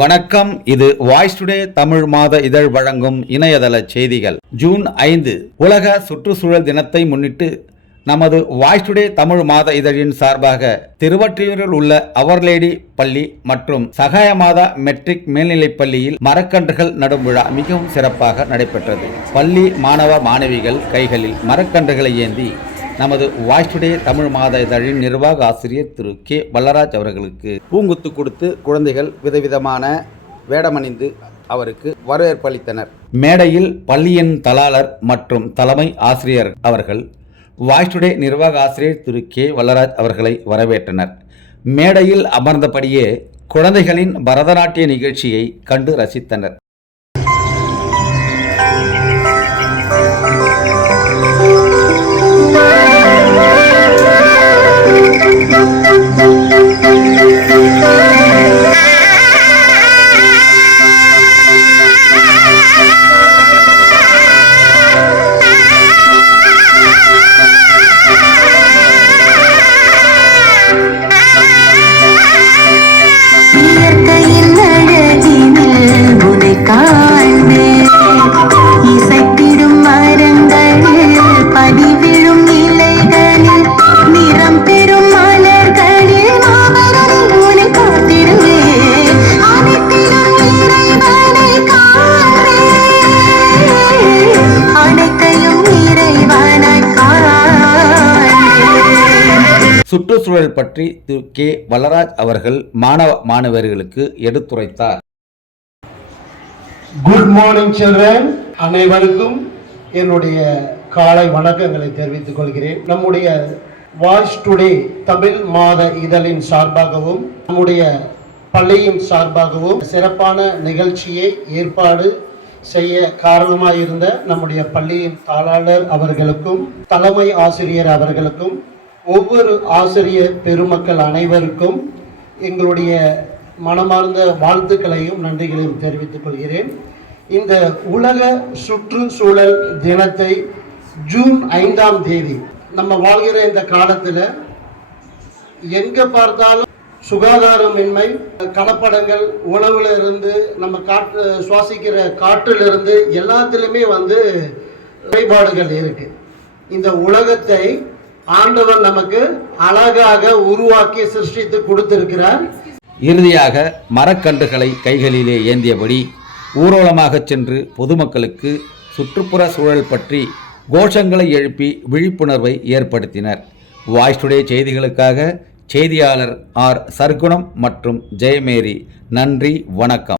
வணக்கம். இது voice today Tamil மாத இதழ் வழங்கும் இணையதள செய்திகள். ஜூன் 5 உலக சுற்றுச்சூழல் தினத்தை முன்னிட்டு நமது வாய்ஸ் டுடே தமிழ் மாத இதழின் சார்பாக திருவொற்றியூரில் உள்ள அவர்லேடி பள்ளி மற்றும் சகாயமாதா மெட்ரிக் மேல்நிலைப் பள்ளியில் மரக்கன்றுகள் நடும் விழா மிகவும் சிறப்பாக நடைபெற்றது. பள்ளி மாணவ மாணவிகள் கைகளில் மரக்கன்றுகளை ஏந்தி நமது வாய்ஸ் டுடே தமிழ் மாத இதழின் நிர்வாக ஆசிரியர் திரு கே வல்லராஜ் அவர்களுக்கு பூங்குத்து கொடுத்து குழந்தைகள் விதவிதமான வேடமணிந்து அவருக்கு வரவேற்பளித்தனர். மேடையில் பள்ளியின் தலாளர் மற்றும் தலைமை ஆசிரியர் அவர்கள் வாய்ஸ் டுடே நிர்வாக ஆசிரியர் திரு கே வல்லராஜ் அவர்களை வரவேற்றனர். மேடையில் அமர்ந்தபடியே குழந்தைகளின் பரதநாட்டிய நிகழ்ச்சியை கண்டு ரசித்தனர். சுற்றுச்சூழல் பற்றி திரு கே வல்லராஜ் அவர்கள் மாணவ மாணவர்களுக்கு எடுத்துரைத்தார். Good morning children. அனைவருக்கும் என்னுடைய காலை வணக்கங்களை தெரிவித்துக் கொள்கிறேன். நம்முடைய வாய்ஸ் டுடே தமிழ் மாத இதழின் சார்பாகவும் நம்முடைய பள்ளியின் சார்பாகவும் சிறப்பான நிகழ்ச்சியை ஏற்பாடு செய்ய காரணமாயிருந்த நம்முடைய பள்ளியின் தாளாளர் அவர்களுக்கும் தலைமை ஆசிரியர் அவர்களுக்கும் ஒவ்வொரு ஆசிரியர் பெருமக்கள் அனைவருக்கும் எங்களுடைய மனமார்ந்த வாழ்த்துக்களையும் நன்றிகளையும் தெரிவித்துக் கொள்கிறேன். இந்த உலக சுற்றுச்சூழல் தினத்தை ஜூன் 5ஆம் தேதி நம்ம வாழ்கிற இந்த காலத்தில் எங்க பார்த்தாலும் சுகாதாரமின்மை, கலப்படங்கள், உணவுல இருந்து நம்ம சுவாசிக்கிற காற்றிலிருந்து எல்லாத்திலுமே குறைபாடுகள் இருக்கு. இந்த உலகத்தை ஆண்டவர் நமக்கு அழகாக உருவாக்கி சிருஷ்டித்து கொடுத்திருக்கிறார். இறுதியாக மரக்கன்றுகளை கைகளிலே ஏந்தியபடி ஊர்வலமாக சென்று பொதுமக்களுக்கு சுற்றுப்புற சூழல் பற்றி கோஷங்களை எழுப்பி விழிப்புணர்வை ஏற்படுத்தினர். வாய்ஸ் டுடே செய்திகளுக்காக செய்தியாளர் ஆர் சர்க்குணம் மற்றும் ஜெயமேரி. நன்றி, வணக்கம்.